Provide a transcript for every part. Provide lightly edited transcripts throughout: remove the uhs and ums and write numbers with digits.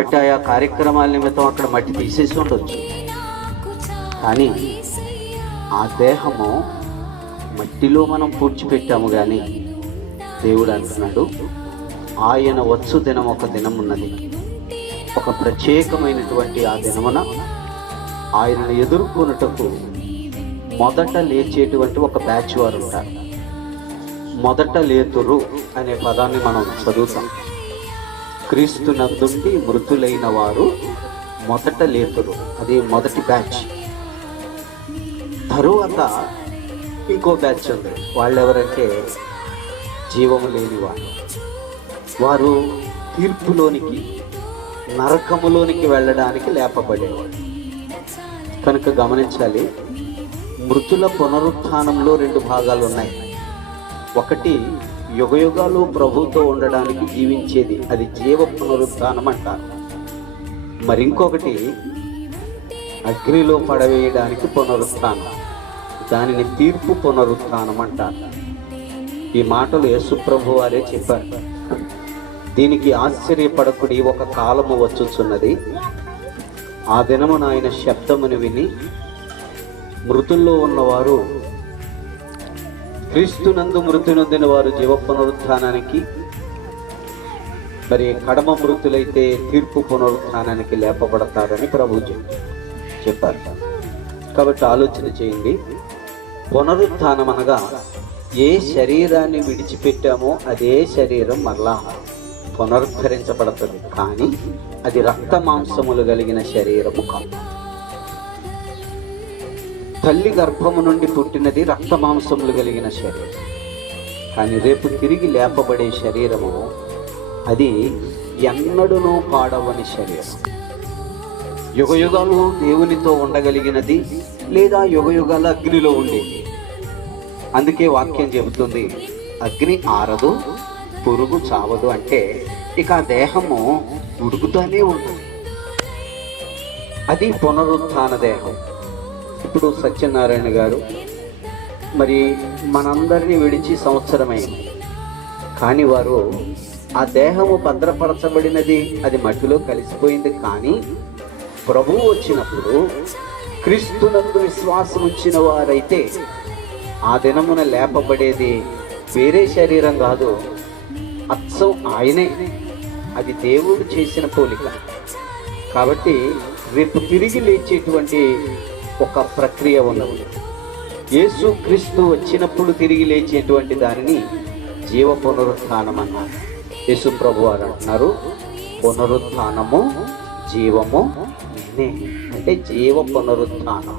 కాబట్టి ఆయా కార్యక్రమాల నిమిత్తం అక్కడ మట్టి తీసేసి ఉండొచ్చు. కానీ ఆ దేహము మట్టిలో మనం పూడ్చిపెట్టాము. కానీ దేవుడు అంటున్నాడు, ఆయన వచ్చు దినం ఒక దినం ఉన్నది. ఒక ప్రత్యేకమైనటువంటి ఆ దినమున ఆయనను ఎదుర్కొనుటకు మొదట లేచేటువంటి ఒక బ్యాచ్ వారు ఉంటారు. మొదట లేతురు అనే పదాన్ని మనం చదువుతాం. క్రీస్తునందుండి మృతులైన వారు మొదట లేతురు, అది మొదటి బ్యాచ్. తరువాత ఇంకో బ్యాచ్ ఉంది. వాళ్ళెవరంటే జీవము లేని వారు. వారు తీర్పులోనికి, నరకములోనికి వెళ్ళడానికి లేపబడేవాడు. కనుక గమనించాలి, మృతుల పునరుత్థానంలో 2 భాగాలు ఉన్నాయి. ఒకటి యుగయుగాలు ప్రభుతో ఉండడానికి జీవించేది, అది జీవ పునరుత్థానం అంటారు. మరింకొకటి అగ్నిలో పడవేయడానికి పునరుత్థానం, దానిని తీర్పు పునరుత్థానం అంటారు. ఈ మాటలు యేసు ప్రభు వారే చెప్పారు. దీనికి ఆశ్చర్యపడకుడి, ఒక కాలము వచ్చుచున్నది, ఆ దినమున ఆయన శబ్దమును విని మృతుల్లో ఉన్నవారు, క్రీస్తునందు మృతి నొందిన వారు జీవ పునరుత్థానానికి, మరి కడమ మృతులైతే తీర్పు పునరుత్థానానికి లేపబడతారని ప్రభు చెప్పారు. కాబట్టి ఆలోచన చేయండి, పునరుత్థానం అనగా ఏ శరీరాన్ని విడిచిపెట్టామో అదే శరీరం మరలా పునరుద్ధరించబడుతుంది. కానీ అది రక్త మాంసములు కలిగిన శరీరము కాదు. తల్లి గర్భము నుండి పుట్టినది రక్త మాంసములు కలిగిన శరీరం. కానీ రేపు తిరిగి లేపబడే శరీరము అది ఎన్నడూనూ పాడవని శరీరం. యుగయుగాలు దేవునితో ఉండగలిగినది, లేదా యుగయుగాల అగ్నిలో ఉండేది. అందుకే వాక్యం చెబుతుంది, అగ్ని ఆరదు, పురుగు చావదు. అంటే ఇక ఆ దేహము ఉడుకుతూనే ఉంటుంది. అది పునరుత్థాన దేహం. ఇప్పుడు సత్యనారాయణ గారు మరి మనందరినీ విడిచి సంవత్సరమైంది. కానీ వారు ఆ దేహము భద్రపరచబడినది, అది మట్టిలో కలిసిపోయింది. కానీ ప్రభువు వచ్చినప్పుడు క్రీస్తునందు విశ్వాసం ఉంచిన వారైతే ఆ దినమున లేపబడేది వేరే శరీరం కాదు, అచ్చం ఆయనే. అది దేవుడు చేసిన పోలిక. కాబట్టి రేపు తిరిగి లేచేటువంటి ఒక ప్రక్రియ ఉన్నది. యేసు క్రీస్తు వచ్చినప్పుడు తిరిగి లేచేటువంటి దానిని జీవ పునరుత్థానం అన్నారు. యేసు ప్రభు వారు అంటున్నారు, పునరుత్థానము జీవము నేనే. అంటే జీవ పునరుత్థానం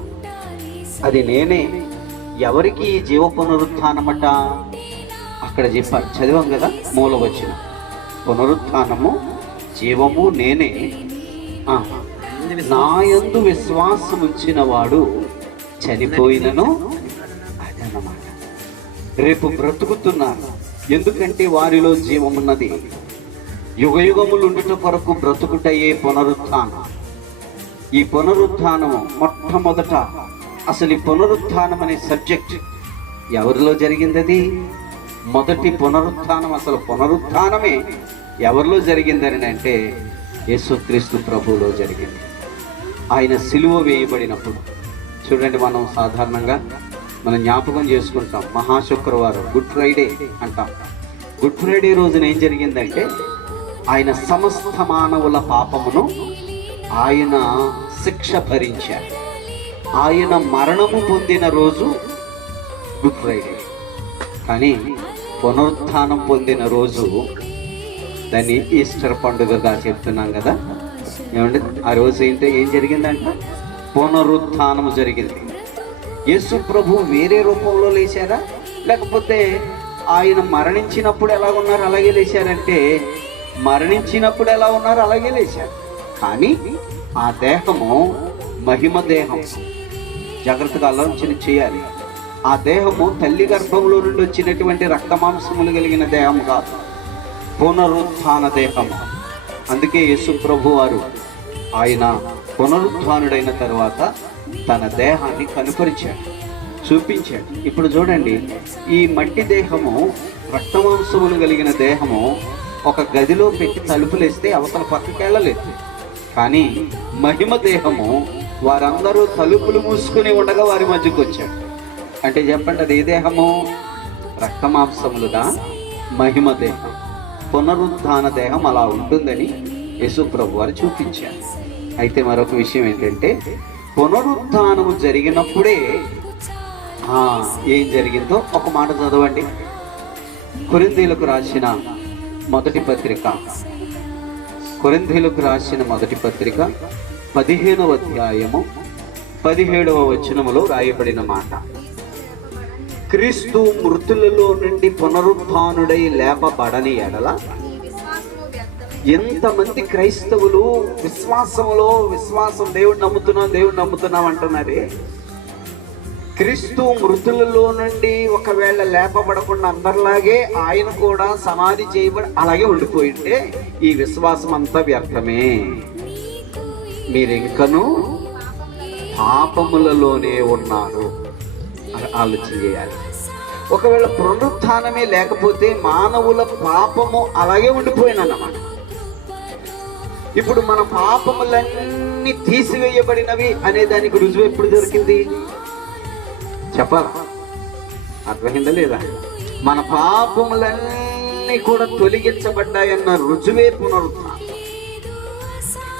అది నేనే. ఎవరికి ఈ జీవ పునరుత్థానమట అక్కడ చెప్పారు, చదివాం కదా మూలవచనం. పునరుత్థానము జీవము నేనే, నా యందు విశ్వాసం ఉంచిన వాడు చనిపోయినను, అదన్నమాట. రేపు బ్రతుకుతున్నారు, ఎందుకంటే వారిలో జీవమున్నది. యుగయుగములుండుట కొరకు బ్రతుకుటయే పునరుత్థానం. ఈ పునరుత్థానము మొట్టమొదట అసలు ఈ పునరుత్థానం అనే సబ్జెక్ట్ ఎవరిలో జరిగింది? అది మొదటి పునరుత్థానం. అసలు పునరుత్థానమే ఎవరిలో జరిగిందని అంటే యేసుక్రీస్తు ప్రభువులో జరిగింది. ఆయన సిలువ వేయబడినప్పుడు చూడండి, మనం సాధారణంగా మనం జ్ఞాపకం చేసుకుంటాం, మహాశుక్రవారం, గుడ్ ఫ్రైడే అంటాం. గుడ్ ఫ్రైడే రోజున ఏం జరిగిందంటే ఆయన సమస్త మానవుల పాపమును ఆయన శిక్ష భరించారు. ఆయన మరణము పొందిన రోజు గుడ్ ఫ్రైడే. కానీ పునరుత్థానం పొందిన రోజు దాన్ని ఈస్టర్ పండుగగా చెప్తున్నాం కదా. ఏమంటే ఆ రోజు ఏం జరిగిందంట? పునరుత్థానము జరిగింది. యేసు ప్రభు వేరే రూపంలో లేచారా, లేకపోతే ఆయన మరణించినప్పుడు ఎలా ఉన్నారు అలాగే లేచారంటే మరణించినప్పుడు ఎలా ఉన్నారు అలాగే లేచారు. కానీ ఆ దేహము మహిమ దేహం. జాగ్రత్తగా ఆలోచన చేయాలి. ఆ దేహము తల్లి గర్భంలో నుండి వచ్చినటువంటి రక్త మాంసములు కలిగిన దేహం కాదు, పునరుత్థాన దేహము. అందుకే యేసు ప్రభు వారు ఆయన పునరుత్థానుడైన తర్వాత తన దేహాన్ని కనుపరిచాడు, చూపించాడు. ఇప్పుడు చూడండి, ఈ మట్టి దేహము రక్తమాంసములు కలిగిన దేహము ఒక గదిలో పెట్టి తలుపులేస్తే అవతల పక్కకి వెళ్ళలేదు. కానీ మహిమ దేహము వారందరూ తలుపులు మూసుకుని ఉండగా వారి మధ్యకు వచ్చాడు. అంటే చెప్పండి, అది ఏ దేహము? రక్తమాంసములుగా మహిమ దేహం, పునరుద్ధాన దేహం అలా ఉంటుందని యేసు ప్రభు వారు చూపించారు. అయితే మరొక విషయం ఏంటంటే, పునరుద్ధానము జరిగినప్పుడే ఏం జరిగిందో ఒక మాట చదవండి. కొరింథీయులకు రాసిన మొదటి పత్రిక 15వ అధ్యాయము 17వ వచనములో రాయబడిన మాట, క్రీస్తు మృతులలో నుండి పునరుద్ధానుడై లేపబడని ఎడల ఎంతమంది క్రైస్తవులు విశ్వాసం దేవుడు నమ్ముతున్నాం అంటున్నారే, క్రీస్తు మృతులలో నుండి ఒకవేళ లేపబడకుండా అందరిలాగే ఆయన కూడా సమాధి చేయబడి అలాగే ఉండిపోయింటే ఈ విశ్వాసం అంతా వ్యర్థమే, మీరింకనూ పాపములలోనే ఉన్నారు అని ఆలోచన చేయాలి. ఒకవేళ పునరుత్థానమే లేకపోతే మానవుల పాపము అలాగే ఉండిపోయినన్నమాట. ఇప్పుడు మన పాపములన్నీ తీసివేయబడినవి అనే దానికి రుజువు ఎప్పుడు దొరికింది చెప్పాలా? అర్థమైందా లేదా? మన పాపములన్నీ కూడా తొలగించబడ్డాయన్న రుజువే పునరుత్థానం.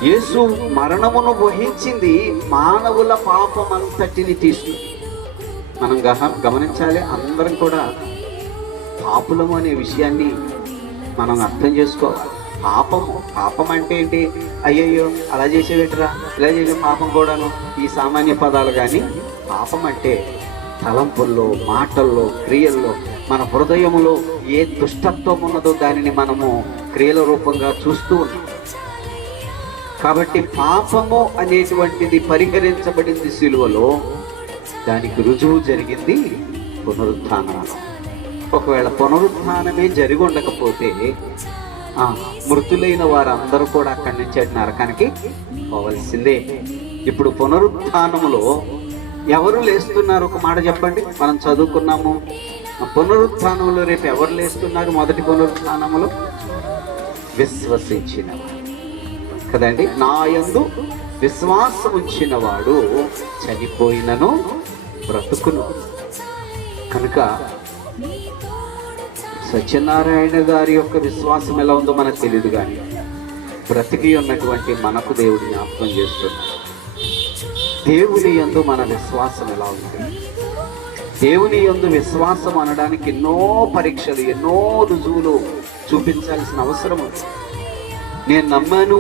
యేసు మరణమును వహించింది మానవుల పాపమంతటిని తీసుకుంది. మనం గమనించాలి, అందరం కూడా పాపులము అనే విషయాన్ని మనం అర్థం చేసుకోవాలి. పాపం అంటే ఏంటి? అయ్యయ్యో అలా చేసేవేటరా, ఇలా చేసే పాపం కూడాను, ఈ సామాన్య పదాలు. కానీ పాపం అంటే తలంపుల్లో, మాటల్లో, క్రియల్లో, మన హృదయములో ఏ దుష్టత్వం ఉన్నదో దానిని మనము క్రియల రూపంగా చూస్తూ ఉన్నాం. కాబట్టి పాపము అనేటువంటిది పరిహరించబడింది సిలువలో. దానికి రుజువు జరిగింది పునరుత్థానం. ఒకవేళ పునరుత్థానమే జరిగి ఉండకపోతే మృతులైన వారందరూ కూడా అక్కడి నుంచి నరకానికి పోవలసిందే. ఇప్పుడు పునరుత్థానములో ఎవరు లేస్తున్నారు? ఒక మాట చెప్పండి. మనం చదువుకున్నాము, పునరుత్థానంలో రేపు ఎవరు లేస్తున్నారు? మొదటి పునరుత్థానములో విశ్వసించిన కదండి. నా యందు విశ్వాసం ఉంచిన వాడు చనిపోయినను బ్రతుకును. కనుక సత్యనారాయణ గారి యొక్క విశ్వాసం ఎలా ఉందో మనకు తెలియదు, కానీ బ్రతికి ఉన్నటువంటి మనకు దేవుడు జ్ఞాపకం చేస్తున్నాడు. దేవుని యందు మన విశ్వాసం ఎలా ఉంది? దేవుని యందు విశ్వాసం అనడానికి ఎన్నో పరీక్షలు, ఎన్నో రుజువులు చూపించాల్సిన అవసరం ఉంది. నేను నమ్మాను,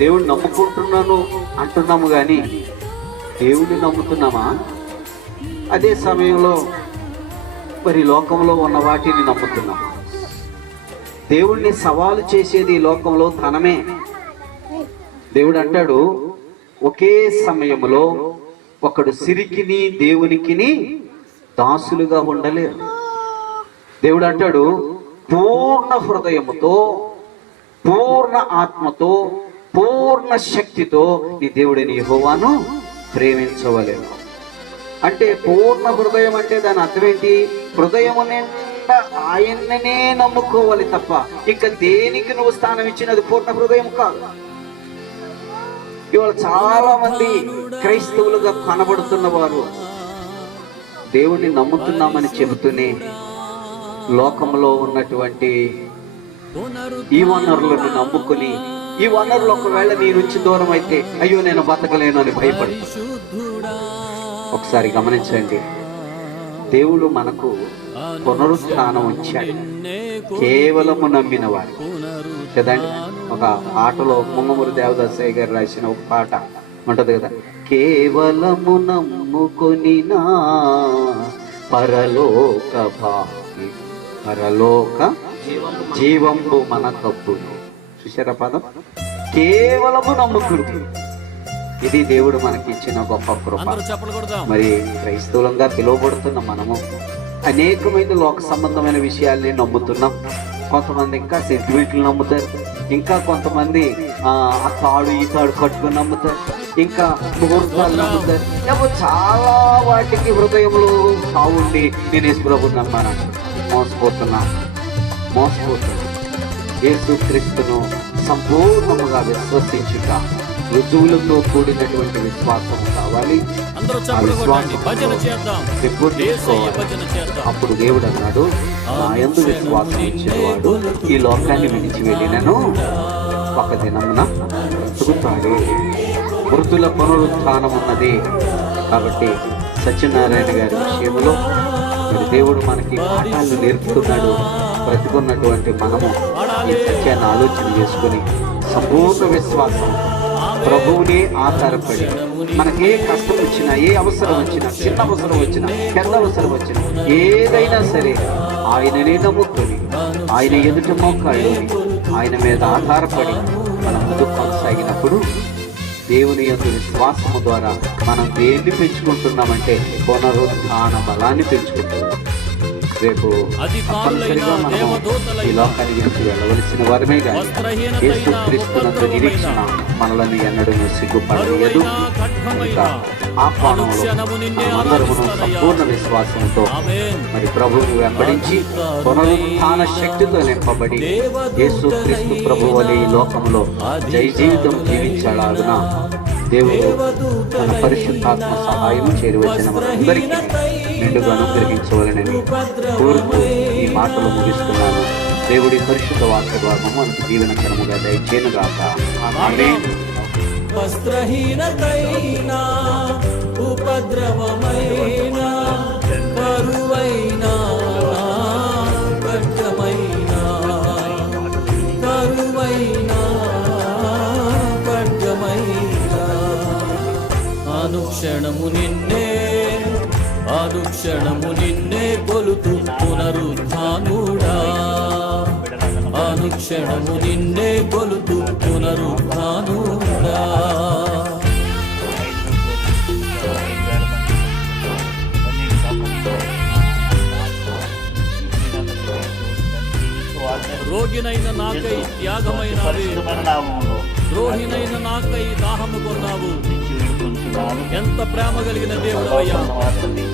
దేవుడిని నమ్ముకుంటున్నాను అంటున్నాము, కానీ దేవుడిని నమ్ముతున్నామా? అదే సమయంలో మరి లోకంలో ఉన్న వాటిని నమ్ముతున్నామా? దేవుడిని సవాలు చేసేది ఈ లోకంలో ధనమే. దేవుడు అంటాడు, ఒకే సమయంలో ఒకడు సిరికిని దేవునికిని దాసులుగా ఉండలేరు. దేవుడు అంటాడు, పూర్ణ హృదయముతో, పూర్ణ ఆత్మతో, పూర్ణ శక్తితో నీ దేవుడిని యెహోవాను ప్రేమించవలెను. అంటే పూర్ణ హృదయం అంటే దాని అర్థం ఏంటి? హృదయము నిండా ఆయన్ననే నమ్ముకోవాలి తప్ప ఇంకా దేనికి నువ్వు స్థానం ఇచ్చినది పూర్ణ హృదయం కాదు. ఇవాళ చాలా మంది క్రైస్తవులుగా కనబడుతున్న వారు దేవుణ్ణి నమ్ముతున్నామని చెబుతూనే లోకంలో ఉన్నటువంటి ఈ వనరులను నమ్ముకుని, ఈ వనరులు ఒకవేళ నీ నుంచి దూరం అయితే అయ్యో నేను బతకలేను అని భయపడుతుంది. ఒకసారి గమనించండి, దేవుడు మనకు పునరుత్థానం ఉంచాడు కేవలము నమ్మిన వారు కదండి. ఒక పాటలో ముంగమూరి దేవదాసయ్య గారు రాసిన ఒక పాట ఉంటది కదా, కేవలము నమ్ముకొనినా పరలోక భాగ్యం, పరలోక జీవంబు మన కబ్బులు. చూసారా పదం? కేవలము నమ్ముకుంటే ఇది దేవుడు మనకి ఇచ్చిన గొప్ప కృప. మరి క్రైస్తవులంగా పిలువబడుతున్న మనము అనేకమైన లోక సంబంధమైన విషయాల్ని నమ్ముతున్నాం. కొంతమంది ఇంకా సెంటిమెంట్లు నమ్ముతారు, ఇంకా కొంతమంది ఆ తాడు ఈ తాడు కట్టుకుని నమ్ముతారు, ఇంకా ముహూర్తాలు నమ్ముతారు. చాలా వాటికి హృదయంలో తావుండి నేను యేసు ప్రభువుని నమ్మాను. మోసపోతున్నా. యేసు క్రీస్తును సంపూర్ణముగా విశ్వసించుట రుజువులతో కూడినటువంటి విశ్వాసం కావాలి. అందరూ ఆ చప్పట్లు కొట్టండి, విశ్వాసం భజన చేద్దాం, యేసయ్య భజన చేద్దాం. అప్పుడు దేవుడు అన్నాడు, నా యందు విశ్వాసం ఇచ్చినవాడు ఈ లోకాన్ని విడిచి వెళ్ళినను ఒక దినమున బ్రతుకుతాడు. మృతుల పునరుత్థానం ఉన్నది. కాబట్టి సత్యనారాయణ గారి విషయంలో మరి దేవుడు మనకి పాఠాలను నేర్పుతున్నాడు. బ్రతికున్నటువంటి మనము ఈ సత్యాన్ని ఆలోచన చేసుకుని సంపూర్ణ విశ్వాసం ప్రభువునే ఆధారపడి మనకే కష్టం వచ్చినా, ఏ అవసరం వచ్చినా, చిన్న అవసరం వచ్చినా, పెద్ద అవసరం వచ్చినా, ఏదైనా సరే ఆయననే నమ్ముకొని ఆయన ఎదుట మోకాళ్ళు ఆయన మీద ఆధారపడి మనం ముందుకు కొనసాగినప్పుడు దేవుని యొక్క విశ్వాసము ద్వారా మనం దేన్ని పెంచుకుంటున్నామంటే పునరుత్థాన బలాన్ని పెంచుకుంటున్నాం. రేపు తప్పనిసరిగా మనం ఈ లోకాన్ని విడిచి వెళ్ళవలసిన వారమే కానీ యేసుక్రీస్తునందు నిరీక్షణ మనలను ఎన్నడూ సిగ్గుపడలేదు. ఇంకా ఆహ్వానంలో అందరూ సంపూర్ణ విశ్వాసంతో మరి ప్రభువుని వెంబడించి పునరుత్థాన శక్తితో నింపబడి యేసుక్రీస్తు ప్రభువు వలె ఈ లోకంలో జయ జీవితం జీవించలాగున దేవుడు తన పరిశుద్ధాత్మ సహాయం చేరువచ్చిన మనందరికీ నిండుగా అనుగ్రహించవలనని కోరుతూ ఈ మాటలు ముగిస్తున్నాను. దేవుడి పరిశుద్ధ వాక్య భాగము మనకు దీవెనకరముగా దయచేయునుగాక. ఆమేన్. వస్త్రహీనతైనా ఉపద్రవమైనా కరువైనా ఖడ్గమైనా కరువైనా ఖడ్గమైనా అనుక్షణము నిన్నే కొలుతూ పునరుత్థానుడా, అనుక్షణము నిన్నే కొలుతూ పునరుత్థానుడా. రోగినైన నాకై త్యాగమైనవి, ద్రోహినైన నాకై దాహము కొన్నావు. ఎంత ప్రేమ కలిగిన దేవుడు అయ్యా, నీ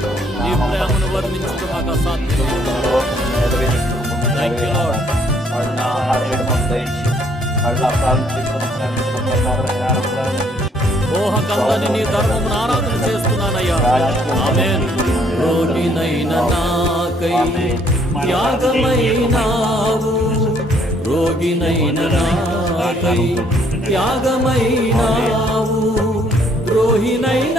ప్రేమను వర్ణించడం మాకు అసాధ్యం. Thank you lord. ఊహకందని నీ ధర్మమును ఆరాధన చేస్తున్నానయ్యా. ఆమేన్. రోగినైన నాకై త్యాగమైనావు, రోగినైన నాకై త్యాగమైనావు, ద్రోహినైన